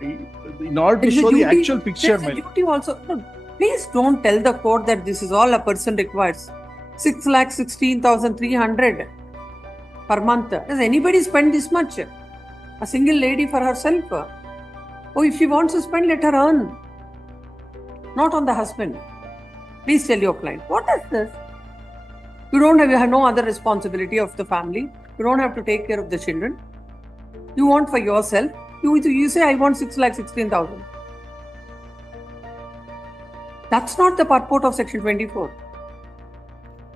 In order to show the actual picture, There's duty also. No, please don't tell the court that this is all a person requires. Six lakh sixteen thousand three hundred per month. Does anybody spend this much? A single lady for herself? Oh, if she wants to spend, let her earn. Not on the husband. Please tell your client. What is this? You don't have, you have no other responsibility of the family. You don't have to take care of the children. You want for yourself. You, you say, I want 6 lakh sixteen thousand. That's not the purport of section 24.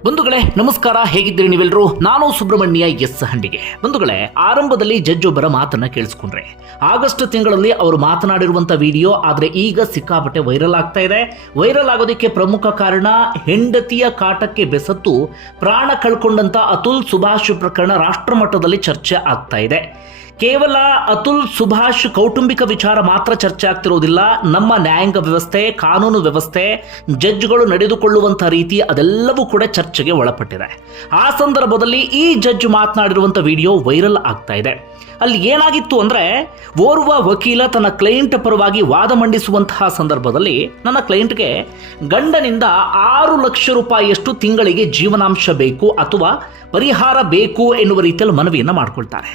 ಬಂಧುಗಳೇ ನಮಸ್ಕಾರ. ಹೇಗಿದ್ದೀರಿ ನೀವೆಲ್ಲರೂ? ನಾನು Subrahmanya S ಹಂಡಿಗೆ. ಬಂಧುಗಳೇ ಆರಂಭದಲ್ಲಿ judge ಒಬ್ಬರ ಮಾತನ್ನ ಕೇಳಿಸ್ಕೊಂಡ್ರೆ. August ತಿಂಗಳಲ್ಲಿ ಅವರು ಮಾತನಾಡಿರುವಂತ ವಿಡಿಯೋ ಆದ್ರೆ ಈಗ ಸಿಕ್ಕಾಪಟ್ಟೆ ವೈರಲ್ ಆಗ್ತಾ ಇದೆ. ವೈರಲ್ ಆಗೋದಕ್ಕೆ ಪ್ರಮುಖ ಕಾರಣ ಹೆಂಡತಿಯ ಕಾಟಕ್ಕೆ ಬೆಸತ್ತು ಪ್ರಾಣ ಕಳ್ಕೊಂಡಂತ ಅತುಲ್ ಸುಭಾಷ್ ಪ್ರಕರಣ ರಾಷ್ಟ್ರಮಟ್ಟದಲ್ಲಿ ಚರ್ಚೆ ಆಗ್ತಾ ಇದೆ. ಕೇವಲ ಅತುಲ್ ಸುಭಾಷ್ ಕೌಟುಂಬಿಕ ವಿಚಾರ ಮಾತ್ರ ಚರ್ಚೆ ಆಗ್ತಿರೋದಿಲ್ಲ. ನಮ್ಮ ನ್ಯಾಯಾಂಗ ವ್ಯವಸ್ಥೆ, ಕಾನೂನು ವ್ಯವಸ್ಥೆ ಜಡ್ಜ್ಗಳು ನಡೆದುಕೊಳ್ಳುವಂಥ ರೀತಿ ಅದೆಲ್ಲವೂ ಕೂಡ ಚರ್ಚೆಗೆ ಒಳಪಟ್ಟಿದೆ. ಆ ಸಂದರ್ಭದಲ್ಲಿ ಈ ಜಡ್ಜ್ ಮಾತನಾಡಿರುವಂಥ ವಿಡಿಯೋ ವೈರಲ್ ಆಗ್ತಾ ಇದೆ. ಅಲ್ಲಿ ಏನಾಗಿತ್ತು ಅಂದ್ರೆ, ಓರ್ವ ವಕೀಲ ತನ್ನ ಕ್ಲೈಂಟ್ ಪರವಾಗಿ ವಾದ ಮಂಡಿಸುವಂತಹ ಸಂದರ್ಭದಲ್ಲಿ ನನ್ನ ಕ್ಲೈಂಟ್ಗೆ ಗಂಡನಿಂದ ಆರು ಲಕ್ಷ ರೂಪಾಯಿಯಷ್ಟು ತಿಂಗಳಿಗೆ ಜೀವನಾಂಶ ಬೇಕು ಅಥವಾ ಪರಿಹಾರ ಬೇಕು ಎನ್ನುವ ರೀತಿಯಲ್ಲಿ ಮನವಿಯನ್ನು ಮಾಡ್ಕೊಳ್ತಾರೆ.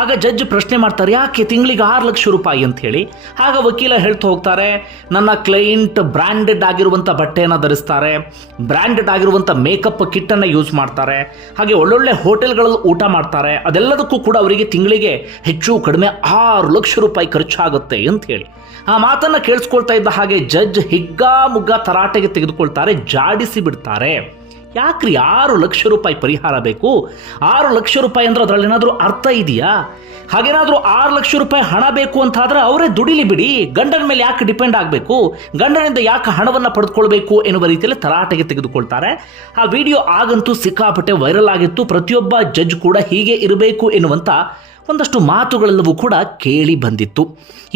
ಆಗ ಜಡ್ಜ್ ಪ್ರಶ್ನೆ ಮಾಡ್ತಾರೆ, ಯಾಕೆ ತಿಂಗಳಿಗೆ ಆರು ಲಕ್ಷ ರೂಪಾಯಿ? ಅಂತ ಹೇಳಿ. ಆಗ ವಕೀಲ ಹೇಳ್ತಾ ಹೋಗ್ತಾರೆ, ನನ್ನ ಕ್ಲೈಂಟ್ ಬ್ರ್ಯಾಂಡೆಡ್ ಆಗಿರುವಂಥ ಬಟ್ಟೆಯನ್ನು ಧರಿಸ್ತಾರೆ ಬ್ರ್ಯಾಂಡೆಡ್ ಆಗಿರುವಂಥ ಮೇಕಪ್ ಕಿಟ್ಟನ್ನು ಯೂಸ್ ಮಾಡ್ತಾರೆ, ಹಾಗೆ ಒಳ್ಳೊಳ್ಳೆ ಹೋಟೆಲ್ಗಳಲ್ಲಿ ಊಟ ಮಾಡ್ತಾರೆ, ಅದೆಲ್ಲದಕ್ಕೂ ಕೂಡ ಅವರಿಗೆ ತಿಂಗಳಿಗೆ ಹೆಚ್ಚು ಕಡಿಮೆ ಆರು ಲಕ್ಷ ರೂಪಾಯಿ ಖರ್ಚಾಗುತ್ತೆ ಅಂತ ಹೇಳಿ. ಆ ಮಾತನ್ನು ಕೇಳಿಸ್ಕೊಳ್ತಾ ಇದ್ದ ಹಾಗೆ ಜಡ್ಜ್ ಹಿಗ್ಗಾಮುಗ್ಗ ತರಾಟೆಗೆ ತೆಗೆದುಕೊಳ್ತಾರೆ, ಜಾಡಿಸಿ ಬಿಡ್ತಾರೆ. ಯಾಕ್ರಿ ಆರು ಲಕ್ಷ ರೂಪಾಯಿ ಪರಿಹಾರ ಬೇಕು? ಆರು ಲಕ್ಷ ರೂಪಾಯಿ ಅಂದ್ರೆ ಅದರಲ್ಲಿ ಏನಾದರೂ ಅರ್ಥ ಇದೆಯಾ? ಹಾಗೇನಾದರೂ ಆರು ಲಕ್ಷ ರೂಪಾಯಿ ಹಣ ಬೇಕು ಅಂತ ಆದ್ರೆ ಅವರೇ ದುಡಿಲಿ ಬಿಡಿ. ಗಂಡನ ಮೇಲೆ ಯಾಕೆ ಡಿಪೆಂಡ್ ಆಗಬೇಕು? ಗಂಡನಿಂದ ಯಾಕೆ ಹಣವನ್ನು ಪಡೆದುಕೊಳ್ಬೇಕು ಎನ್ನುವ ರೀತಿಯಲ್ಲಿ ತರಾಟೆಗೆ ತೆಗೆದುಕೊಳ್ತಾರೆ. ಆ ವಿಡಿಯೋ ಆಗಂತೂ ಸಿಕ್ಕಾಪಟ್ಟೆ ವೈರಲ್ ಆಗಿತ್ತು. ಪ್ರತಿಯೊಬ್ಬ ಜಡ್ಜ್ ಕೂಡ ಹೀಗೆ ಇರಬೇಕು ಎನ್ನುವಂಥ ಒಂದಷ್ಟು ಮಾತುಗಳೆಲ್ಲವೂ ಕೂಡ ಕೇಳಿ ಬಂದಿತ್ತು.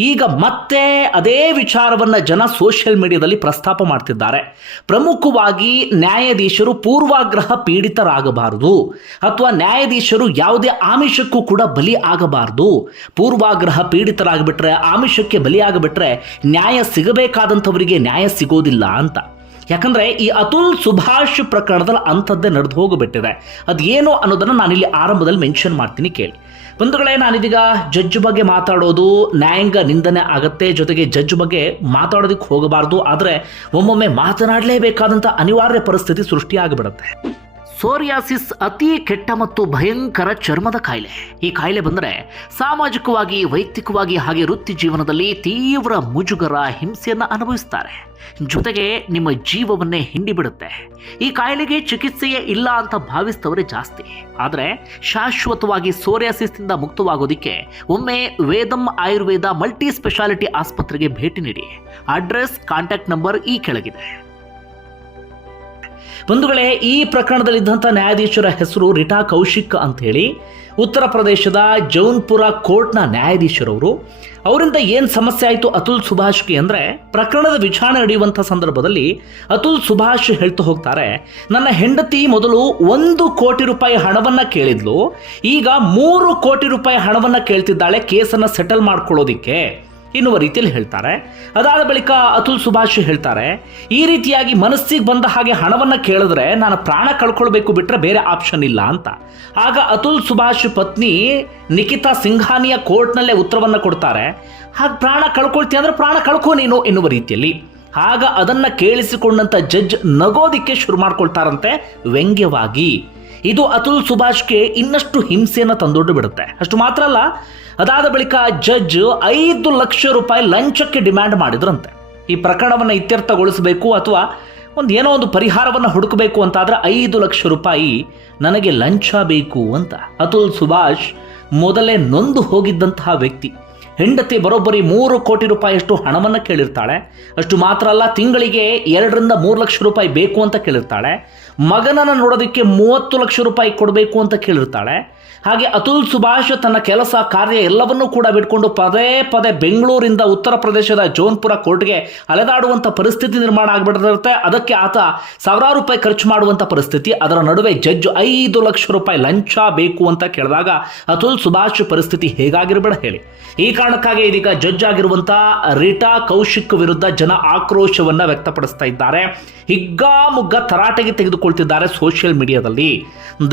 ಈಗ ಮತ್ತೆ ಅದೇ ವಿಚಾರವನ್ನು ಜನ ಸೋಷಿಯಲ್ ಮೀಡಿಯಾದಲ್ಲಿ ಪ್ರಸ್ತಾಪ ಮಾಡ್ತಿದ್ದಾರೆ. ಪ್ರಮುಖವಾಗಿ ನ್ಯಾಯಾಧೀಶರು ಪೂರ್ವಾಗ್ರಹ ಪೀಡಿತರಾಗಬಾರದು ಅಥವಾ ನ್ಯಾಯಾಧೀಶರು ಯಾವುದೇ ಆಮಿಷಕ್ಕೂ ಕೂಡ ಬಲಿ ಆಗಬಾರದು ಪೂರ್ವಾಗ್ರಹ ಪೀಡಿತರಾಗಿಬಿಟ್ರೆ, ಆಮಿಷಕ್ಕೆ ಬಲಿಯಾಗಿಬಿಟ್ರೆ ನ್ಯಾಯ ಸಿಗಬೇಕಾದಂಥವರಿಗೆ ನ್ಯಾಯ ಸಿಗೋದಿಲ್ಲ ಅಂತ. ಯಾಕಂದರೆ ಈ ಅತುಲ್ ಸುಭಾಷ್ ಪ್ರಕರಣದಲ್ಲಿ ಅಂಥದ್ದೇ ನಡೆದು ಹೋಗಿಬಿಟ್ಟಿದೆ. ಅದೇನು ಅನ್ನೋದನ್ನು ನಾನಿಲ್ಲಿ ಆರಂಭದಲ್ಲಿ ಮೆನ್ಷನ್ ಮಾಡ್ತೀನಿ ಕೇಳಿ. ಬಂಧುಗಳೇ, ನಾನಿದೀಗ ಜಡ್ಜ್ ಬಗ್ಗೆ ಮಾತಾಡೋದು ನ್ಯಾಯಾಂಗ ನಿಂದನೆ ಆಗತ್ತೆ, ಜೊತೆಗೆ ಜಡ್ಜ್ ಬಗ್ಗೆ ಮಾತಾಡೋದಕ್ಕೆ ಹೋಗಬಾರ್ದು. ಆದರೆ ಒಮ್ಮೊಮ್ಮೆ ಮಾತನಾಡಲೇಬೇಕಾದಂಥ ಅನಿವಾರ್ಯ ಪರಿಸ್ಥಿತಿ ಸೃಷ್ಟಿಯಾಗಿಬಿಡುತ್ತೆ. ಸೋರಿಯಾಸಿಸ್ ಅತಿ ಕೆಟ್ಟ ಮತ್ತು ಭಯಂಕರ ಚರ್ಮದ ಕಾಯಿಲೆ. ಈ ಕಾಯಿಲೆ ಬಂದರೆ ಸಾಮಾಜಿಕವಾಗಿ, ವೈಯಕ್ತಿಕವಾಗಿ ಹಾಗೆ ವೃತ್ತಿ ಜೀವನದಲ್ಲಿ ತೀವ್ರ ಮುಜುಗರ, ಹಿಂಸೆಯನ್ನು ಅನುಭವಿಸ್ತಾರೆ. ಜೊತೆಗೆ ನಿಮ್ಮ ಜೀವವನ್ನೇ ಹಿಂಡಿಬಿಡುತ್ತೆ. ಈ ಕಾಯಿಲೆಗೆ ಚಿಕಿತ್ಸೆಯೇ ಇಲ್ಲ ಅಂತ ಭಾವಿಸ್ತವರೇ ಜಾಸ್ತಿ. ಆದರೆ ಶಾಶ್ವತವಾಗಿ ಸೋರಿಯಾಸಿಸ್ನಿಂದ ಮುಕ್ತವಾಗೋದಿಕ್ಕೆ ಒಮ್ಮೆ ವೇದಂ ಆಯುರ್ವೇದ ಮಲ್ಟಿ ಸ್ಪೆಷಾಲಿಟಿ ಆಸ್ಪತ್ರೆಗೆ ಭೇಟಿ ನೀಡಿ. ಅಡ್ರೆಸ್, ಕಾಂಟ್ಯಾಕ್ಟ್ ನಂಬರ್ ಈ ಕೆಳಗಿದೆ. ಬಂಧುಗಳೇ, ಈ ಪ್ರಕರಣದಲ್ಲಿದ್ದಂಥ ನ್ಯಾಯಾಧೀಶರ ಹೆಸರು ರಿಟಾ ಕೌಶಿಕ್ ಅಂತ ಹೇಳಿ ಉತ್ತರ ಪ್ರದೇಶದ ಜೌನ್ಪುರ ಕೋರ್ಟ್ನ ನ್ಯಾಯಾಧೀಶರವರು, ಅವರಿಂದ ಏನು ಸಮಸ್ಯೆ ಆಯಿತು ಅತುಲ್ ಸುಭಾಷ್ಗೆ ಅಂದರೆ, ಪ್ರಕರಣದ ವಿಚಾರಣೆ ನಡೆಯುವಂಥ ಸಂದರ್ಭದಲ್ಲಿ ಅತುಲ್ ಸುಭಾಷ್ ಹೇಳ್ತಾ ಹೋಗ್ತಾರೆ, ನನ್ನ ಹೆಂಡತಿ ಮೊದಲು ಒಂದು ಕೋಟಿ ರೂಪಾಯಿ ಹಣವನ್ನು ಕೇಳಿದ್ಲು, ಈಗ ಮೂರು ಕೋಟಿ ರೂಪಾಯಿ ಹಣವನ್ನು ಕೇಳ್ತಿದ್ದಾಳೆ, ಕೇಸನ್ನು ಸೆಟಲ್ ಮಾಡ್ಕೊಳ್ಳೋದಿಕ್ಕೆ. ಎನ್ನುವ ರೀತಿಯಲ್ಲಿ ಹೇಳ್ತಾರೆ. ಅದಾದ ಬಳಿಕ ಅತುಲ್ ಸುಭಾಷ್ ಹೇಳ್ತಾರೆ, ಈ ರೀತಿಯಾಗಿ ಮನಸ್ಸಿಗೆ ಬಂದ ಹಾಗೆ ಹಣವನ್ನು ಕೇಳಿದ್ರೆ ನಾನು ಪ್ರಾಣ ಕಳ್ಕೊಳ್ಬೇಕು ಬಿಟ್ಟರೆ ಬೇರೆ ಆಪ್ಷನ್ ಇಲ್ಲ ಅಂತ. ಆಗ ಅತುಲ್ ಸುಭಾಷ್ ಪತ್ನಿ ನಿಖಿತಾ ಸಿಂಘಾನಿಯ ಕೋರ್ಟ್ನಲ್ಲೇ ಉತ್ತರವನ್ನು ಕೊಡ್ತಾರೆ. ಹಾಗೆ ಪ್ರಾಣ ಕಳ್ಕೊಳ್ತೀಯ ಅಂದ್ರೆ ಪ್ರಾಣ ಕಳ್ಕೊ ನೀನು ಎನ್ನುವ ರೀತಿಯಲ್ಲಿ. ಆಗ ಅದನ್ನು ಕೇಳಿಸಿಕೊಂಡಂಥ ಜಡ್ಜ್ ನಗೋದಿಕ್ಕೆ ಶುರು ಮಾಡ್ಕೊಳ್ತಾರಂತೆ ವ್ಯಂಗ್ಯವಾಗಿ. ಇದು ಅತುಲ್ ಸುಭಾಷ್ಗೆ ಇನ್ನಷ್ಟು ಹಿಂಸೆಯನ್ನು ತಂದೊಡ್ಡು ಬಿಡುತ್ತೆ. ಅಷ್ಟು ಮಾತ್ರ ಅಲ್ಲ, ಅದಾದ ಬಳಿಕ ಜಡ್ಜ್ ಐದು ಲಕ್ಷ ರೂಪಾಯಿ ಲಂಚಕ್ಕೆ ಡಿಮ್ಯಾಂಡ್ ಮಾಡಿದ್ರಂತೆ. ಈ ಪ್ರಕರಣವನ್ನು ಇತ್ಯರ್ಥಗೊಳಿಸಬೇಕು ಅಥವಾ ಒಂದು ಏನೋ ಒಂದು ಪರಿಹಾರವನ್ನು ಹುಡುಕಬೇಕು ಅಂತಾದ್ರೆ ಐದು ಲಕ್ಷ ರೂಪಾಯಿ ನನಗೆ ಲಂಚ ಬೇಕು ಅಂತ. ಅತುಲ್ ಸುಭಾಷ್ ಮೊದಲೇ ನೊಂದು ಹೋಗಿದ್ದಂತಹ ವ್ಯಕ್ತಿ. ಹೆಂಡತಿ ಬರೋಬ್ಬರಿ ಮೂರು ಕೋಟಿ ರೂಪಾಯಿಯಷ್ಟು ಹಣವನ್ನು ಕೇಳಿರ್ತಾಳೆ. ಅಷ್ಟು ಮಾತ್ರ ಅಲ್ಲ, ತಿಂಗಳಿಗೆ ಎರಡರಿಂದ ಮೂರು ಲಕ್ಷ ರೂಪಾಯಿ ಬೇಕು ಅಂತ ಕೇಳಿರ್ತಾಳೆ. ಮಗನನ್ನು ನೋಡೋದಕ್ಕೆ ಮೂವತ್ತು ಲಕ್ಷ ರೂಪಾಯಿ ಕೊಡಬೇಕು ಅಂತ ಕೇಳಿರ್ತಾಳೆ. ಹಾಗೆ ಅತುಲ್ ಸುಭಾಷ್ ತನ್ನ ಕೆಲಸ ಕಾರ್ಯ ಎಲ್ಲವನ್ನೂ ಕೂಡ ಬಿಟ್ಕೊಂಡು ಪದೇ ಪದೇ ಬೆಂಗಳೂರಿಂದ ಉತ್ತರ ಪ್ರದೇಶದ ಜೋನ್ಪುರ ಕೋರ್ಟ್ಗೆ ಅಲೆದಾಡುವಂಥ ಪರಿಸ್ಥಿತಿ ನಿರ್ಮಾಣ ಆಗಿಬಿಡುತ್ತೆ ಅದಕ್ಕೆ ಆತ ಸಾವಿರಾರು ರೂಪಾಯಿ ಖರ್ಚು ಮಾಡುವಂಥ ಪರಿಸ್ಥಿತಿ, ಅದರ ನಡುವೆ ಜಡ್ಜ್ ಐದು ಲಕ್ಷ ರೂಪಾಯಿ ಲಂಚ ಬೇಕು ಅಂತ ಕೇಳಿದಾಗ ಅತುಲ್ ಸುಭಾಷ್ ಪರಿಸ್ಥಿತಿ ಹೇಗಾಗಿರ್ಬೇಡ ಹೇಳಿ. ಈ ಕಾರಣಕ್ಕಾಗಿ ಇದೀಗ ಜಡ್ಜ್ ಆಗಿರುವಂಥ ರೀಟಾ ಕೌಶಿಕ್ ವಿರುದ್ಧ ಜನ ಆಕ್ರೋಶವನ್ನು ವ್ಯಕ್ತಪಡಿಸ್ತಾ ಇದ್ದಾರೆ. ಹಿಗ್ಗಾಮುಗ್ಗ ತರಾಟೆಗೆ ತೆಗೆದುಕೊಳ್ತಿದ್ದಾರೆ ಸೋಷಿಯಲ್ ಮೀಡಿಯಾದಲ್ಲಿ.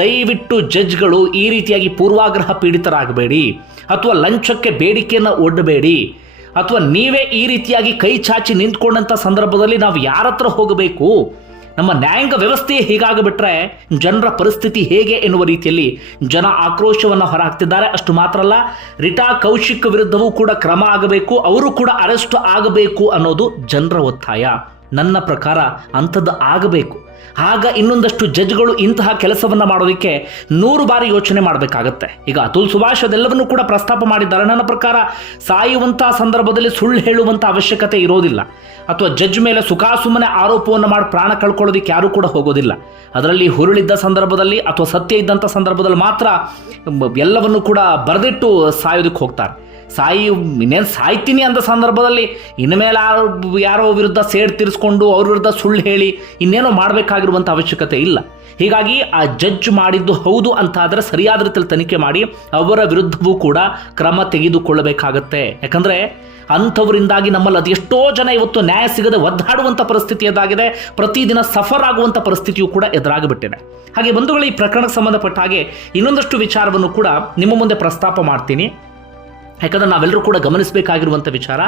ದಯವಿಟ್ಟು ಜಡ್ಜ್ಗಳು ಈ ರೀತಿಯಾಗಿ ಪೂರ್ವಾಗ್ರಹ ಪೀಡಿತರಾಗಬೇಡಿ ಅಥವಾ ಲಂಚಕ್ಕೆ ಬೇಡಿಕೆಯನ್ನು ಒಡ್ಡಬೇಡಿ ಅಥವಾ ನೀವೇ ಈ ರೀತಿಯಾಗಿ ಕೈ ಚಾಚಿ ನಿಂತ್ಕೊಂಡಂಥ ಸಂದರ್ಭದಲ್ಲಿ ನಾವು ಯಾರ ಹತ್ರ ಹೋಗಬೇಕು? ನಮ್ಮ ನ್ಯಾಯಾಂಗ ವ್ಯವಸ್ಥೆ ಹೀಗಾಗಿಬಿಟ್ರೆ ಜನರ ಪರಿಸ್ಥಿತಿ ಹೇಗೆ ಎನ್ನುವ ರೀತಿಯಲ್ಲಿ ಜನ ಆಕ್ರೋಶವನ್ನು ಹೊರಹಾಕ್ತಿದ್ದಾರೆ. ಅಷ್ಟು ಮಾತ್ರ ಅಲ್ಲ, ರಿಟಾ ಕೌಶಿಕ್ ವಿರುದ್ಧವೂ ಕೂಡ ಕ್ರಮ ಆಗಬೇಕು, ಅವರು ಕೂಡ ಅರೆಸ್ಟ್ ಆಗಬೇಕು ಅನ್ನೋದು ಜನರ ಒತ್ತಾಯ. ನನ್ನ ಪ್ರಕಾರ ಅಂಥದ್ದು ಆಗಬೇಕು. ಆಗ ಇನ್ನೊಂದಷ್ಟು ಜಡ್ಜ್ಗಳು ಇಂತಹ ಕೆಲಸವನ್ನು ಮಾಡೋದಕ್ಕೆ ನೂರು ಬಾರಿ ಯೋಚನೆ ಮಾಡಬೇಕಾಗತ್ತೆ. ಈಗ ಅತುಲ್ ಸುಭಾಷ್ ಅದೆಲ್ಲವನ್ನೂ ಕೂಡ ಪ್ರಸ್ತಾಪ ಮಾಡಿದ್ದಾರೆ. ನನ್ನ ಪ್ರಕಾರ ಸಾಯುವಂತಹ ಸಂದರ್ಭದಲ್ಲಿ ಸುಳ್ಳು ಹೇಳುವಂಥ ಅವಶ್ಯಕತೆ ಇರೋದಿಲ್ಲ. ಅಥವಾ ಜಡ್ಜ್ ಮೇಲೆ ಸುಖಾಸುಮ್ಮನೆ ಆರೋಪವನ್ನು ಮಾಡಿ ಪ್ರಾಣ ಕಳ್ಕೊಳ್ಳೋದಕ್ಕೆ ಯಾರೂ ಕೂಡ ಹೋಗೋದಿಲ್ಲ. ಅದರಲ್ಲಿ ಹುರುಳಿದ್ದ ಸಂದರ್ಭದಲ್ಲಿ ಅಥವಾ ಸತ್ಯ ಇದ್ದಂಥ ಸಂದರ್ಭದಲ್ಲಿ ಮಾತ್ರ ಎಲ್ಲವನ್ನು ಕೂಡ ಬರೆದಿಟ್ಟು ಸಾಯೋದಕ್ಕೆ ಹೋಗ್ತಾರೆ. ಸಾಯಿ, ಇನ್ನೇನು ಸಾಯ್ತೀನಿ ಅಂದ ಸಂದರ್ಭದಲ್ಲಿ ಇನ್ಮೇಲೆ ಯಾರು ಯಾರೋ ವಿರುದ್ಧ ಸೇಡ್ ತೀರಿಸ್ಕೊಂಡು ಅವ್ರ ವಿರುದ್ಧ ಸುಳ್ಳು ಹೇಳಿ ಇನ್ನೇನೋ ಮಾಡಬೇಕಾಗಿರುವಂಥ ಅವಶ್ಯಕತೆ ಇಲ್ಲ. ಹೀಗಾಗಿ ಆ ಜಡ್ಜ್ ಮಾಡಿದ್ದು ಹೌದು ಅಂತ ಆದರೆ ಸರಿಯಾದ ರೀತಿಯಲ್ಲಿ ತನಿಖೆ ಮಾಡಿ ಅವರ ವಿರುದ್ಧವೂ ಕೂಡ ಕ್ರಮ ತೆಗೆದುಕೊಳ್ಳಬೇಕಾಗತ್ತೆ. ಯಾಕಂದರೆ ಅಂಥವರಿಂದಾಗಿ ನಮ್ಮಲ್ಲಿ ಅದೆಷ್ಟೋ ಜನ ಇವತ್ತು ನ್ಯಾಯ ಸಿಗದೆ ಒದ್ದಾಡುವಂಥ ಪರಿಸ್ಥಿತಿ ಎದಾಗಿದೆ ಪ್ರತಿದಿನ ಸಫರ್ ಆಗುವಂಥ ಪರಿಸ್ಥಿತಿಯು ಕೂಡ ಎದುರಾಗಿಬಿಟ್ಟಿದೆ. ಹಾಗೆ ಬಂಧುಗಳು ಈ ಪ್ರಕರಣಕ್ಕೆ ಸಂಬಂಧಪಟ್ಟ ಹಾಗೆ ಇನ್ನೊಂದಷ್ಟು ವಿಚಾರವನ್ನು ಕೂಡ ನಿಮ್ಮ ಮುಂದೆ ಪ್ರಸ್ತಾಪ ಮಾಡ್ತೀನಿ. ಯಾಕಂದ್ರೆ ನಾವೆಲ್ಲರೂ ಕೂಡ ಗಮನಿಸಬೇಕಾಗಿರುವಂಥ ವಿಚಾರ.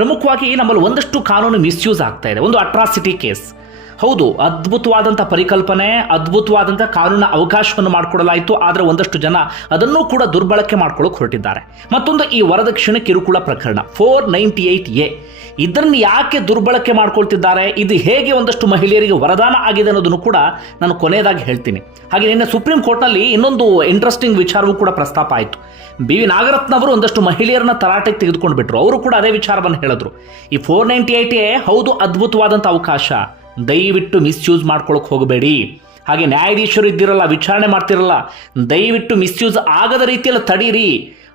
ಪ್ರಮುಖವಾಗಿ ನಮ್ಮಲ್ಲಿ ಒಂದಷ್ಟು ಕಾನೂನು ಮಿಸ್ಯೂಸ್ ಆಗ್ತಾ ಇದೆ. ಒಂದು ಅಟ್ರಾಸಿಟಿ ಕೇಸ್ ಹೌದು ಅದ್ಭುತವಾದಂಥ ಪರಿಕಲ್ಪನೆ ಅದ್ಭುತವಾದಂಥ ಕಾನೂನ ಅವಕಾಶವನ್ನು ಮಾಡಿಕೊಡಲಾಯಿತು. ಆದರೆ ಒಂದಷ್ಟು ಜನ ಅದನ್ನು ಕೂಡ ದುರ್ಬಳಕೆ ಮಾಡ್ಕೊಳ್ಳೋಕೆ ಹೊರಟಿದ್ದಾರೆ. ಮತ್ತೊಂದು ಈ ವರದಕ್ಷಿಣೆ ಕಿರುಕುಳ ಪ್ರಕರಣ. ಫೋರ್ ನೈಂಟಿ ಏಯ್ಟ್ ಎ ಇದನ್ನು ಯಾಕೆ ದುರ್ಬಳಕೆ ಮಾಡ್ಕೊಳ್ತಿದ್ದಾರೆ? ಇದು ಹೇಗೆ ಒಂದಷ್ಟು ಮಹಿಳೆಯರಿಗೆ ವರದಾನ ಆಗಿದೆ ಅನ್ನೋದನ್ನು ಕೂಡ ನಾನು ಕೊನೆಯದಾಗಿ ಹೇಳ್ತೀನಿ. ಹಾಗೆ ನಿನ್ನೆ ಸುಪ್ರೀಂ ಕೋರ್ಟ್ನಲ್ಲಿ ಇನ್ನೊಂದು ಇಂಟ್ರೆಸ್ಟಿಂಗ್ ವಿಚಾರವೂ ಕೂಡ ಪ್ರಸ್ತಾಪ ಆಯಿತು. ಬಿ ವಿ ನಾಗರತ್ನವರು ಒಂದಷ್ಟು ಮಹಿಳೆಯರನ್ನ ತರಾಟೆಗೆ ತೆಗೆದುಕೊಂಡು ಬಿಟ್ರು. ಅವರು ಕೂಡ ಅದೇ ವಿಚಾರವನ್ನು ಹೇಳಿದ್ರು. ಈ ಫೋರ್ ನೈಂಟಿ ಏಯ್ಟ್ ಎ ಹೌದು ಅದ್ಭುತವಾದಂಥ ಅವಕಾಶ. ದಯವಿಟ್ಟು ಮಿಸ್ಯೂಸ್ ಮಾಡ್ಕೊಳಕ್ಕೆ ಹೋಗಬೇಡಿ. ಹಾಗೆ ನ್ಯಾಯಾಧೀಶರು ಇದ್ದಿರಲ್ಲ, ವಿಚಾರಣೆ ಮಾಡ್ತಿರಲ್ಲ, ದಯವಿಟ್ಟು ಮಿಸ್ಯೂಸ್ ಆಗದ ರೀತಿಯಲ್ಲಿ ತಡೀರಿ.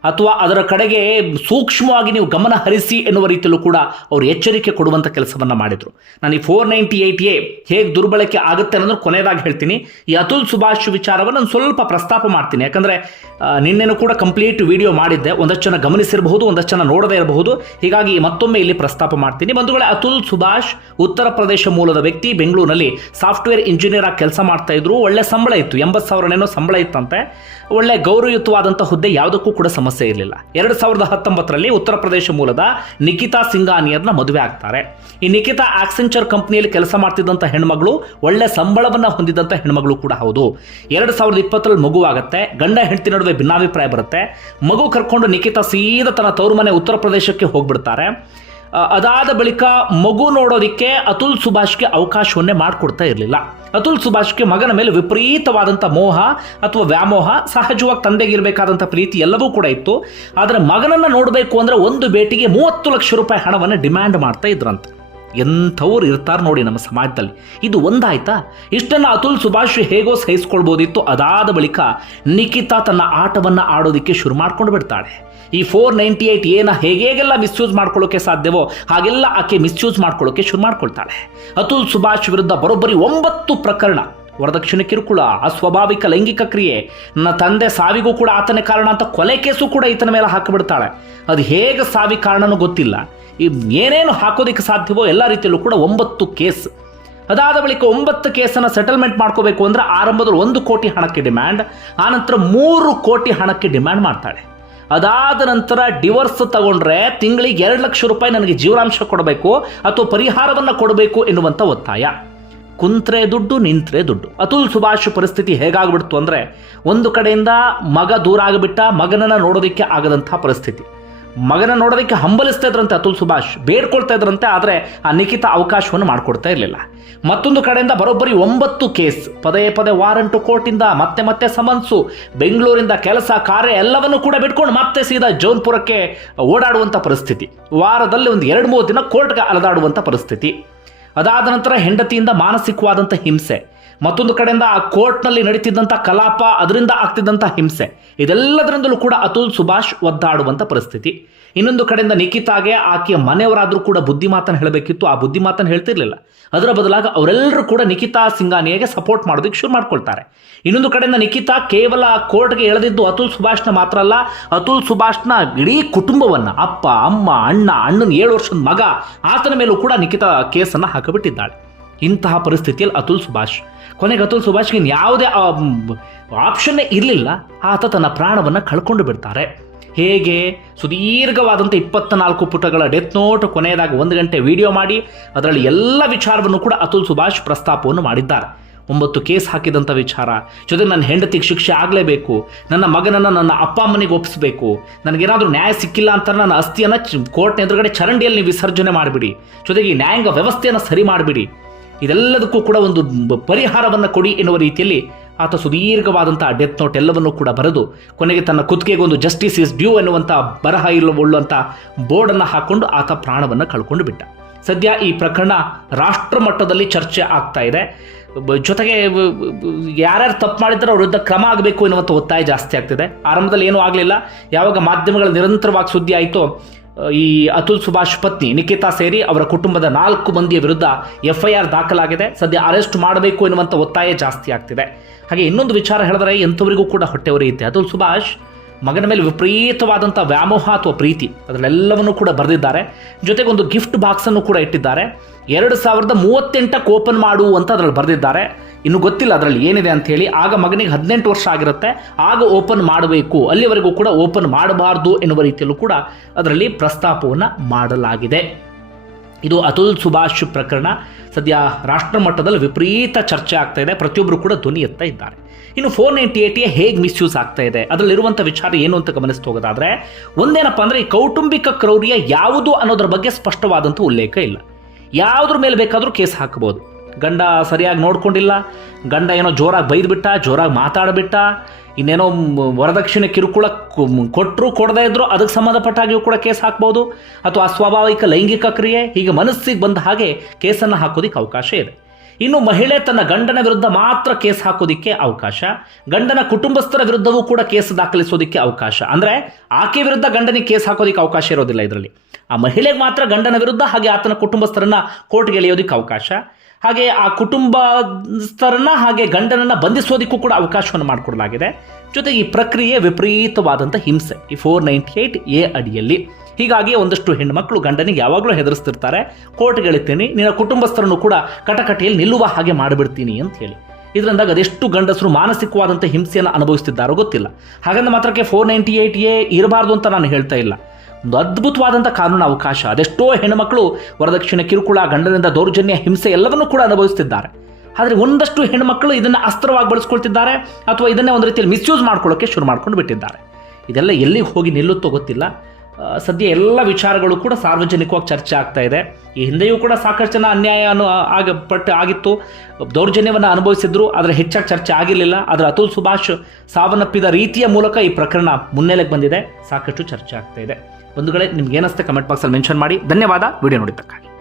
ಅಥವಾ ಅದರ ಕಡೆಗೆ ಸೂಕ್ಷ್ಮವಾಗಿ ನೀವು ಗಮನ ಹರಿಸಿ ಎನ್ನುವ ರೀತಿಯಲ್ಲೂ ಕೂಡ ಅವರು ಎಚ್ಚರಿಕೆ ಕೊಡುವಂಥ ಕೆಲಸವನ್ನು ಮಾಡಿದರು. ನಾನು ಈ ಫೋರ್ ನೈಂಟಿ ಏಯ್ಟ್ ಎ ಹೇಗೆ ದುರ್ಬಳಕೆ ಆಗುತ್ತೆ ಅನ್ನೋದು ಕೊನೆಯದಾಗಿ ಹೇಳ್ತೀನಿ. ಈ ಅತುಲ್ ಸುಭಾಷ್ ವಿಚಾರವನ್ನು ನಾನು ಸ್ವಲ್ಪ ಪ್ರಸ್ತಾಪ ಮಾಡ್ತೀನಿ. ಯಾಕಂದರೆ ನಿನ್ನೆನೂ ಕೂಡ ಕಂಪ್ಲೀಟ್ ವಿಡಿಯೋ ಮಾಡಿದ್ದೆ. ಒಂದಷ್ಟು ಜನ ಗಮನಿಸಿರಬಹುದು, ಒಂದಷ್ಟು ಜನ ನೋಡದೇ ಇರಬಹುದು. ಹೀಗಾಗಿ ಮತ್ತೊಮ್ಮೆ ಇಲ್ಲಿ ಪ್ರಸ್ತಾಪ ಮಾಡ್ತೀನಿ. ಬಂಧುಗಳೇ, ಅತುಲ್ ಸುಭಾಷ್ ಉತ್ತರ ಪ್ರದೇಶ ಮೂಲದ ವ್ಯಕ್ತಿ, ಬೆಂಗಳೂರಿನಲ್ಲಿ ಸಾಫ್ಟ್ವೇರ್ ಇಂಜಿನಿಯರ್ ಆಗಿ ಕೆಲಸ ಮಾಡ್ತಾ ಇದ್ರು. ಒಳ್ಳೆ ಸಂಬಳ ಇತ್ತು, ಎಂಬತ್ತು ಸಾವಿರನೇನೋ ಸಂಬಳ ಇತ್ತಂತೆ. ಒಳ್ಳೆ ಗೌರವಯುತವಾದಂಥ ಹುದ್ದೆ ಯಾವುದಕ್ಕೂ ಕೂಡ ಸಮಸ್ಯೆ ಇರಲಿಲ್ಲ. ಎರಡು ಸಾವಿರದ ಹತ್ತೊಂಬತ್ತರಲ್ಲಿ ಉತ್ತರ ಪ್ರದೇಶ ಮೂಲದ ನಿಖಿತಾ ಸಿಂಗಾನಿಯರ್ನ ಮದುವೆ ಆಗ್ತಾರೆ. ಈ ನಿಖಿತಾ ಆಕ್ಸೆಂಚರ್ ಕಂಪ್ನಿಯಲ್ಲಿ ಕೆಲಸ ಮಾಡ್ತಿದ್ದಂಥ ಹೆಣ್ಮಗಳು ಒಳ್ಳೆ ಸಂಬಳವನ್ನು ಹೊಂದಿದಂಥ ಹೆಣ್ಮಗಳು ಕೂಡ ಹೌದು. ಎರಡು ಸಾವಿರದ ಇಪ್ಪತ್ತರಲ್ಲಿ ಮಗುವಾಗುತ್ತೆ, ಗಂಡ ಹೆಂಡತಿ ನಡುವೆ ಭಿನ್ನಾಭಿಪ್ರಾಯ ಬರುತ್ತೆ. ಮಗು ಕರ್ಕೊಂಡು ನಿಖಿತಾ ಸೀದಾ ತನ್ನ ತವರು ಮನೆ ಉತ್ತರ ಪ್ರದೇಶಕ್ಕೆ ಹೋಗ್ಬಿಡ್ತಾರೆ. ಅದಾದ ಬಳಿಕ ಮಗು ನೋಡೋದಕ್ಕೆ ಅತುಲ್ ಸುಭಾಷ್ಗೆ ಅವಕಾಶವನ್ನೇ ಮಾಡಿಕೊಡ್ತಾ ಇರಲಿಲ್ಲ. ಅತುಲ್ ಸುಭಾಷ್ಗೆ ಮಗನ ಮೇಲೆ ವಿಪರೀತವಾದಂಥ ಮೋಹ ಅಥವಾ ವ್ಯಾಮೋಹ, ಸಹಜವಾಗಿ ತಂದೆಗೆ ಇರಬೇಕಾದಂಥ ಪ್ರೀತಿ ಎಲ್ಲವೂ ಕೂಡ ಇತ್ತು. ಆದರೆ ಮಗನನ್ನು ನೋಡಬೇಕು ಅಂದರೆ ಒಂದು ಭೇಟಿಗೆ ಮೂವತ್ತು ಲಕ್ಷ ರೂಪಾಯಿ ಹಣವನ್ನು ಡಿಮ್ಯಾಂಡ್ ಮಾಡ್ತಾ ಇದ್ರಂತೆ. ಎಂಥವ್ರು ಇರ್ತಾರೆ ನೋಡಿ ನಮ್ಮ ಸಮಾಜದಲ್ಲಿ. ಇದು ಒಂದಾಯ್ತಾ? ಇಷ್ಟನ್ನು ಅತುಲ್ ಸುಭಾಷ್ ಹೇಗೋ ಸಹಿಸ್ಕೊಳ್ಬೋದಿತ್ತು. ಅದಾದ ಬಳಿಕ ನಿಖಿತಾ ತನ್ನ ಆಟವನ್ನು ಆಡೋದಕ್ಕೆ ಶುರು ಮಾಡ್ಕೊಂಡು ಬಿಡ್ತಾಳೆ. ಈ ಫೋರ್ ನೈಂಟಿ ಏಯ್ಟ್ ಏನ ಹೇಗೆಲ್ಲ ಮಿಸ್ಯೂಸ್ ಮಾಡ್ಕೊಳ್ಳೋಕೆ ಸಾಧ್ಯವೋ, ಹಾಗೆಲ್ಲ ಆಕೆ ಮಿಸ್ಯೂಸ್ ಮಾಡ್ಕೊಳ್ಳೋಕೆ ಶುರು ಮಾಡ್ಕೊಳ್ತಾಳೆ. ಅತುಲ್ ಸುಭಾಷ್ ವಿರುದ್ಧ ಬರೋಬ್ಬರಿ ಒಂಬತ್ತು ಪ್ರಕರಣ. ವರದಕ್ಷಿಣೆ ಕಿರುಕುಳ, ಅಸ್ವಾಭಾವಿಕ ಲೈಂಗಿಕ ಕ್ರಿಯೆ. ನನ್ನ ತಂದೆ ಸಾವಿಗೂ ಕೂಡ ಆತನೇ ಕಾರಣ ಅಂತ ಕೊಲೆ ಕೇಸು ಕೂಡ ಈತನ ಮೇಲೆ ಹಾಕಿಬಿಡ್ತಾಳೆ. ಅದು ಹೇಗೆ ಸಾವಿ ಕಾರಣನೂ ಗೊತ್ತಿಲ್ಲ. ಈ ಏನೇನು ಹಾಕೋದಕ್ಕೆ ಸಾಧ್ಯವೋ ಎಲ್ಲ ರೀತಿಯಲ್ಲೂ ಕೂಡ ಒಂಬತ್ತು ಕೇಸ್. ಅದಾದ ಬಳಿಕ ಒಂಬತ್ತು ಕೇಸನ್ನು ಸೆಟಲ್ಮೆಂಟ್ ಮಾಡ್ಕೋಬೇಕು ಅಂದ್ರೆ ಆರಂಭದಲ್ಲಿ ಒಂದು ಕೋಟಿ ಹಣಕ್ಕೆ ಡಿಮ್ಯಾಂಡ್ ಆನಂತರ ಮೂರು ಕೋಟಿ ಹಣಕ್ಕೆ ಡಿಮ್ಯಾಂಡ್ ಮಾಡ್ತಾಳೆ. ಅದಾದ ನಂತರ ಡಿವೋರ್ಸ್ ತಗೊಂಡ್ರೆ ತಿಂಗಳಿಗೆ ಎರಡು ಲಕ್ಷ ರೂಪಾಯಿ ನನಗೆ ಜೀವನಾಂಶ ಕೊಡಬೇಕು ಅಥವಾ ಪರಿಹಾರವನ್ನು ಕೊಡಬೇಕು ಎನ್ನುವಂಥ ಒತ್ತಾಯ. ಕುಂತ್ರೆ ದುಡ್ಡು, ನಿಂತ್ರೆ ದುಡ್ಡು. ಅತುಲ್ ಸುಭಾಷ್ ಪರಿಸ್ಥಿತಿ ಹೇಗಾಗ್ಬಿಡ್ತು ಅಂದರೆ ಒಂದು ಕಡೆಯಿಂದ ಮಗ ದೂರ ಆಗಿಬಿಟ್ಟ ಮಗನನ್ನು ನೋಡೋದಕ್ಕೆ ಆಗದಂಥ ಪರಿಸ್ಥಿತಿ. ಮಗನ ನೋಡೋದಕ್ಕೆ ಹಂಬಲಿಸ್ತಾ ಇದ್ರಂತೆ ಅತುಲ್ ಸುಭಾಷ್, ಬೇಡ್ಕೊಳ್ತಾ ಇದ್ರಂತೆ, ಆದರೆ ಆ ನಿಖಿತ ಅವಕಾಶವನ್ನು ಮಾಡಿಕೊಡ್ತಾ ಇರಲಿಲ್ಲ. ಮತ್ತೊಂದು ಕಡೆಯಿಂದ ಬರೋಬ್ಬರಿ ಒಂಬತ್ತು ಕೇಸ್. ಪದೇ ಪದೇ ವಾರಂಟು ಕೋರ್ಟಿಂದ ಮತ್ತೆ ಮತ್ತೆ ಸಮನ್ಸು. ಬೆಂಗಳೂರಿಂದ ಕೆಲಸ, ಕಾರ್ಯ ಎಲ್ಲವನ್ನು ಕೂಡ ಬಿಟ್ಕೊಂಡು ಮತ್ತೆ ಸೀದಾ ಜೌನ್ಪುರಕ್ಕೆ ಓಡಾಡುವಂಥ ಪರಿಸ್ಥಿತಿ. ವಾರದಲ್ಲಿ ಒಂದು ಎರಡು ಮೂರು ದಿನ ಕೋರ್ಟ್ಗೆ ಅಲದಾಡುವಂಥ ಪರಿಸ್ಥಿತಿ. ಅದಾದ ನಂತರ ಹೆಂಡತಿಯಿಂದ ಮಾನಸಿಕವಾದಂಥ ಹಿಂಸೆ. ಮತ್ತೊಂದು ಕಡೆಯಿಂದ ಆ ಕೋರ್ಟ್ನಲ್ಲಿ ನಡೀತಿದ್ದಂಥ ಕಲಾಪ, ಅದರಿಂದ ಆಗ್ತಿದ್ದಂಥ ಹಿಂಸೆ. ಇದೆಲ್ಲದರಿಂದಲೂ ಕೂಡ ಅತುಲ್ ಸುಭಾಷ್ ಒದ್ದಾಡುವಂಥ ಪರಿಸ್ಥಿತಿ. ಇನ್ನೊಂದು ಕಡೆಯಿಂದ ನಿಖಿತಾಗೆ ಆಕೆಯ ಮನೆಯವರಾದರೂ ಕೂಡ ಬುದ್ಧಿ ಮಾತನ್ನು ಹೇಳಬೇಕಿತ್ತು. ಆ ಬುದ್ಧಿ ಮಾತನ್ನು ಹೇಳ್ತಿರ್ಲಿಲ್ಲ. ಅದರ ಬದಲಾಗಿ ಅವರೆಲ್ಲರೂ ಕೂಡ ನಿಖಿತಾ ಸಿಂಗಾನಿಯಾಗೆ ಸಪೋರ್ಟ್ ಮಾಡೋದಕ್ಕೆ ಶುರು ಮಾಡ್ಕೊಳ್ತಾರೆ. ಇನ್ನೊಂದು ಕಡೆಯಿಂದ ನಿಖಿತಾ ಕೇವಲ ಕೋರ್ಟ್ಗೆ ಎಳೆದಿದ್ದು ಅತುಲ್ ಸುಭಾಷ್ನ ಮಾತ್ರ ಅಲ್ಲ, ಅತುಲ್ ಸುಭಾಷ್ನ ಇಡೀ ಕುಟುಂಬವನ್ನು ಅಪ್ಪ, ಅಮ್ಮ, ಅಣ್ಣ, ಅಣ್ಣನ ಏಳು ವರ್ಷದ ಮಗ, ಆತನ ಮೇಲೂ ಕೂಡ ನಿಖಿತಾ ಕೇಸನ್ನು ಹಾಕಿಬಿಟ್ಟಿದ್ದಾಳೆ ಇಂತಹ ಪರಿಸ್ಥಿತಿಯಲ್ಲಿ ಅತುಲ್ ಸುಭಾಷ್. ಕೊನೆಗೆ ಅತುಲ್ ಸುಭಾಷ್ಗೆ ಯಾವುದೇ ಆಪ್ಷನ್ನೇ ಇರಲಿಲ್ಲ. ಆತ ತನ್ನ ಪ್ರಾಣವನ್ನು ಕಳ್ಕೊಂಡು ಬಿಡ್ತಾರೆ. ಹೇಗೆ? ಸುದೀರ್ಘವಾದಂಥ ಇಪ್ಪತ್ತ ನಾಲ್ಕು ಪುಟಗಳ ಡೆತ್ ನೋಟ್, ಕೊನೆಯದಾಗಿ ಒಂದು ಗಂಟೆ ವಿಡಿಯೋ ಮಾಡಿ, ಅದರಲ್ಲಿ ಎಲ್ಲ ವಿಚಾರವನ್ನು ಕೂಡ ಅತುಲ್ ಸುಭಾಷ್ ಪ್ರಸ್ತಾಪವನ್ನು ಮಾಡಿದ್ದಾರೆ. ಒಂಬತ್ತು ಕೇಸ್ ಹಾಕಿದಂಥ ವಿಚಾರ. ಜೊತೆಗೆ ನನ್ನ ಹೆಂಡತಿಗೆ ಶಿಕ್ಷೆ ಆಗಲೇಬೇಕು. ನನ್ನ ಮಗನನ್ನು ನನ್ನ ಅಪ್ಪ ಅಮ್ಮನಿಗೆ ಒಪ್ಪಿಸಬೇಕು ನನಗೇನಾದರೂ ನ್ಯಾಯ ಸಿಕ್ಕಿಲ್ಲ ಅಂತ ನನ್ನ ಅಸ್ಥಿಯನ್ನು ಕೋರ್ಟ್ನ ಎದುರುಗಡೆ ಚರಂಡಿಯಲ್ಲಿ ವಿಸರ್ಜನೆ ಮಾಡಿಬಿಡಿ. ಜೊತೆಗೆ ನ್ಯಾಯಾಂಗ ವ್ಯವಸ್ಥೆಯನ್ನು ಸರಿ ಮಾಡಿಬಿಡಿ. ಇದೆಲ್ಲದಕ್ಕೂ ಕೂಡ ಒಂದು ಪರಿಹಾರವನ್ನು ಕೊಡಿ ಎನ್ನುವ ರೀತಿಯಲ್ಲಿ ಆತ ಸುದೀರ್ಘವಾದಂಥ ಡೆತ್ ನೋಟ್ ಎಲ್ಲವನ್ನೂ ಕೂಡ ಬರೆದು, ಕೊನೆಗೆ ತನ್ನ ಕುತ್ತಿಗೆಗೆ ಒಂದು ಜಸ್ಟಿಸ್ ಇಸ್ ಡ್ಯೂ ಎನ್ನುವಂಥ ಬರಹ ಇಲ್ಲವುಳ್ಳುವಂಥ ಬೋರ್ಡನ್ನು ಹಾಕೊಂಡು ಆತ ಪ್ರಾಣವನ್ನು ಕಳ್ಕೊಂಡು ಬಿಟ್ಟ. ಸದ್ಯ ಈ ಪ್ರಕರಣ ರಾಷ್ಟ್ರ ಮಟ್ಟದಲ್ಲಿ ಚರ್ಚೆ ಆಗ್ತಾ ಇದೆ. ಜೊತೆಗೆ ಯಾರ್ಯಾರು ತಪ್ಪು ಮಾಡಿದ್ರೆ ಅವ್ರ ವಿರುದ್ಧ ಕ್ರಮ ಆಗಬೇಕು ಎನ್ನುವಂಥ ಒತ್ತಾಯ ಜಾಸ್ತಿ ಆಗ್ತಿದೆ. ಆರಂಭದಲ್ಲಿ ಏನೂ ಆಗಲಿಲ್ಲ. ಯಾವಾಗ ಮಾಧ್ಯಮಗಳು ನಿರಂತರವಾಗಿ ಸುದ್ದಿ ಆಯಿತು ಈ ಅತುಲ್ ಸುಭಾಷ್ ಪತ್ನಿ ನಿಖಿತಾ ಸೇರಿ ಅವರ ಕುಟುಂಬದ ನಾಲ್ಕು ಮಂದಿಯ ವಿರುದ್ಧ ಎಫ್ ಐ ಆರ್ ದಾಖಲಾಗಿದೆ. ಸದ್ಯ ಅರೆಸ್ಟ್ ಮಾಡಬೇಕು ಎನ್ನುವಂಥ ಒತ್ತಾಯ ಜಾಸ್ತಿ ಆಗ್ತಿದೆ. ಹಾಗೆ ಇನ್ನೊಂದು ವಿಚಾರ ಹೇಳಿದ್ರೆ ಎಂಥವರಿಗೂ ಕೂಡ ಹೊಟ್ಟೆ ಉರಿಯುತ್ತೆ. ಅತುಲ್ ಸುಭಾಷ್ ಮಗನ ಮೇಲೆ ವಿಪರೀತವಾದಂಥ ವ್ಯಾಮೋಹ ಅಥವಾ ಪ್ರೀತಿ ಅದರಲ್ಲೆಲ್ಲವನ್ನು ಕೂಡ ಬರೆದಿದ್ದಾರೆ. ಜೊತೆಗೆ ಒಂದು ಗಿಫ್ಟ್ ಬಾಕ್ಸನ್ನು ಕೂಡ ಇಟ್ಟಿದ್ದಾರೆ. ಎರಡು ಸಾವಿರದ ಮೂವತ್ತೆಂಟಕ್ಕೆ ಓಪನ್ ಮಾಡು ಅಂತ ಅದರಲ್ಲಿ ಬರೆದಿದ್ದಾರೆ. ಇನ್ನು ಗೊತ್ತಿಲ್ಲ ಅದರಲ್ಲಿ ಏನಿದೆ ಅಂತ ಹೇಳಿ. ಆಗ ಮಗನಿಗೆ ಹದಿನೆಂಟು ವರ್ಷ ಆಗಿರುತ್ತೆ. ಆಗ ಓಪನ್ ಮಾಡಬೇಕು. ಅಲ್ಲಿವರೆಗೂ ಕೂಡ ಓಪನ್ ಮಾಡಬಾರ್ದು ಎನ್ನುವ ರೀತಿಯಲ್ಲೂ ಕೂಡ ಅದರಲ್ಲಿ ಪ್ರಸ್ತಾಪವನ್ನು ಮಾಡಲಾಗಿದೆ. ಇದು ಅತುಲ್ ಸುಭಾಷ್ ಪ್ರಕರಣ. ಸದ್ಯ ರಾಷ್ಟ್ರ ಮಟ್ಟದಲ್ಲಿ ವಿಪರೀತ ಚರ್ಚೆ ಆಗ್ತಾ ಇದೆ. ಪ್ರತಿಯೊಬ್ಬರು ಕೂಡ ಧ್ವನಿ ಎತ್ತ ಇದ್ದಾರೆ. ಇನ್ನು ಫೋರ್ ನೈಂಟಿ ಏಟಿಗೆ ಹೇಗೆ ಮಿಸ್ಯೂಸ್ ಆಗ್ತಾ ಇದೆ? ಅದರಲ್ಲಿರುವಂಥ ವಿಚಾರ ಏನು ಅಂತ ಗಮನಿಸ್ತಾ ಹೋಗೋದಾದರೆ, ಒಂದೇನಪ್ಪ ಅಂದರೆ ಈ ಕೌಟುಂಬಿಕ ಕ್ರೌರ್ಯ ಯಾವುದು ಅನ್ನೋದ್ರ ಬಗ್ಗೆ ಸ್ಪಷ್ಟವಾದಂಥ ಉಲ್ಲೇಖ ಇಲ್ಲ. ಯಾವುದ್ರ ಮೇಲೆ ಬೇಕಾದರೂ ಕೇಸ್ ಹಾಕಬಹುದು ಗಂಡ ಸರಿಯಾಗಿ ನೋಡ್ಕೊಂಡಿಲ್ಲ, ಗಂಡ ಏನೋ ಜೋರಾಗಿ ಬೈದ್ಬಿಟ್ಟ, ಜೋರಾಗಿ ಮಾತಾಡಿಬಿಟ್ಟ, ಇನ್ನೇನೋ ವರದಕ್ಷಿಣೆ ಕಿರುಕುಳ ಕೊಟ್ಟರು ಕೊಡದೇ ಇದ್ರು ಅದಕ್ಕೆ ಸಂಬಂಧಪಟ್ಟಾಗಿಯೂ ಕೂಡ ಕೇಸ್ ಹಾಕ್ಬೋದು. ಅಥವಾ ಅಸ್ವಾಭಾವಿಕ ಲೈಂಗಿಕ ಕ್ರಿಯೆ, ಹೀಗೆ ಮನಸ್ಸಿಗೆ ಬಂದ ಹಾಗೆ ಕೇಸನ್ನು ಹಾಕೋದಿಕ್ಕೆ ಅವಕಾಶ ಇದೆ. ಇನ್ನು ಮಹಿಳೆ ತನ್ನ ಗಂಡನ ವಿರುದ್ಧ ಮಾತ್ರ ಕೇಸ್ ಹಾಕೋದಿಕ್ಕೆ ಅವಕಾಶ. ಗಂಡನ ಕುಟುಂಬಸ್ಥರ ವಿರುದ್ಧವೂ ಕೂಡ ಕೇಸ್ ದಾಖಲಿಸೋದಿಕ್ಕೆ ಅವಕಾಶ. ಅಂದರೆ ಆಕೆ ವಿರುದ್ಧ ಗಂಡನಿಗೆ ಕೇಸ್ ಹಾಕೋದಿಕ್ಕೆ ಅವಕಾಶ ಇರೋದಿಲ್ಲ ಇದರಲ್ಲಿ. ಆ ಮಹಿಳೆಗೆ ಮಾತ್ರ ಗಂಡನ ವಿರುದ್ಧ ಹಾಗೆ ಆತನ ಕುಟುಂಬಸ್ಥರನ್ನ ಕೋರ್ಟ್ಗೆ ಎಳೆಯೋದಿಕ್ಕೆ ಅವಕಾಶ. ಹಾಗೆ ಆ ಕುಟುಂಬಸ್ಥರನ್ನ ಹಾಗೆ ಗಂಡನನ್ನ ಬಂಧಿಸೋದಿಕ್ಕೂ ಕೂಡ ಅವಕಾಶವನ್ನು ಮಾಡಿಕೊಡಲಾಗಿದೆ. ಜೊತೆಗೆ ಈ ಪ್ರಕ್ರಿಯೆ ವಿಪರೀತವಾದಂಥ ಹಿಂಸೆ. ಈ ಫೋರ್ ನೈಂಟಿ ಏಯ್ಟ್ ಎ ಅಡಿಯಲ್ಲಿ ಹೀಗಾಗಿ ಒಂದಷ್ಟು ಹೆಣ್ಣುಮಕ್ಕಳು ಗಂಡನಿಗೆ ಯಾವಾಗಲೂ ಹೆದರಿಸ್ತಿರ್ತಾರೆ. ಕೋರ್ಟ್ಗೆ ಎಳಿತೀನಿ ನಿನ್ನ ಕುಟುಂಬಸ್ಥರನ್ನು ಕೂಡ ಕಟಕಟೆಯಲ್ಲಿ ನಿಲ್ಲುವ ಹಾಗೆ ಮಾಡಿಬಿಡ್ತೀನಿ ಅಂತ ಹೇಳಿ. ಇದರಿಂದಾಗ ಅದೆಷ್ಟು ಗಂಡಸರು ಮಾನಸಿಕವಾದಂಥ ಹಿಂಸೆಯನ್ನು ಅನುಭವಿಸ್ತಿದ್ದಾರೋ ಗೊತ್ತಿಲ್ಲ. ಹಾಗಂದ ಮಾತ್ರಕ್ಕೆ ಫೋರ್ ನೈಂಟಿ ಏಯ್ಟ್ ಎ ಇರಬಾರ್ದು ಅಂತ ನಾನು ಹೇಳ್ತಾ ಇಲ್ಲ. ಒಂದು ಅದ್ಭುತವಾದಂಥ ಕಾನೂನು ಅವಕಾಶ, ಅದೆಷ್ಟೋ ಹೆಣ್ಣುಮಕ್ಕಳು ವರದಕ್ಷಿಣೆ, ಕಿರುಕುಳ, ಗಂಡನಿಂದ ದೌರ್ಜನ್ಯ, ಹಿಂಸೆ ಎಲ್ಲವನ್ನೂ ಕೂಡ ಅನುಭವಿಸ್ತಿದ್ದಾರೆ. ಆದರೆ ಒಂದಷ್ಟು ಹೆಣ್ಣುಮಕ್ಕಳು ಇದನ್ನು ಅಸ್ತ್ರವಾಗಿ ಬಳಸ್ಕೊಳ್ತಿದ್ದಾರೆ ಅಥವಾ ಇದನ್ನೇ ಒಂದು ರೀತಿಯಲ್ಲಿ ಮಿಸ್ಯೂಸ್ ಮಾಡ್ಕೊಳ್ಳೋಕ್ಕೆ ಶುರು ಮಾಡ್ಕೊಂಡು ಬಿಟ್ಟಿದ್ದಾರೆ ಇದೆಲ್ಲ ಎಲ್ಲಿಗೆ ಹೋಗಿ ನಿಲ್ಲುತ್ತೋ ಗೊತ್ತಿಲ್ಲ. ಸದ್ಯ ಎಲ್ಲ ವಿಚಾರಗಳು ಕೂಡ ಸಾರ್ವಜನಿಕವಾಗಿ ಚರ್ಚೆ ಆಗ್ತಾ ಇದೆ. ಈ ಹಿಂದೆಯೂ ಕೂಡ ಸಾಕಷ್ಟು ಜನ ಅನ್ಯಾಯ ಅನು ಆಗ ಪಟ್ಟು ಆಗಿತ್ತು. ದೌರ್ಜನ್ಯವನ್ನು ಅನುಭವಿಸಿದ್ರು, ಆದರೆ ಹೆಚ್ಚಾಗಿ ಚರ್ಚೆ ಆಗಿರಲಿಲ್ಲ. ಆದರೆ ಅತುಲ್ ಸುಭಾಷ್ ಸಾವನ್ನಪ್ಪಿದ ರೀತಿಯ ಮೂಲಕ ಈ ಪ್ರಕರಣ ಮುನ್ನೆಲೆಗೆ ಬಂದಿದೆ. ಸಾಕಷ್ಟು ಚರ್ಚೆ ಆಗ್ತಾ ಇದೆ. ಬಂಧುಗಳೇ, ನಿಮ್ಗೆ ಏನಿಸ್ತೆ ಕಮೆಂಟ್ ಬಾಕ್ಸಲ್ಲಿ ಮೆನ್ಷನ್ ಮಾಡಿ. ಧನ್ಯವಾದ. ವಿಡಿಯೋ ನೋಡಿದ್ದಕ್ಕಾಗಿ.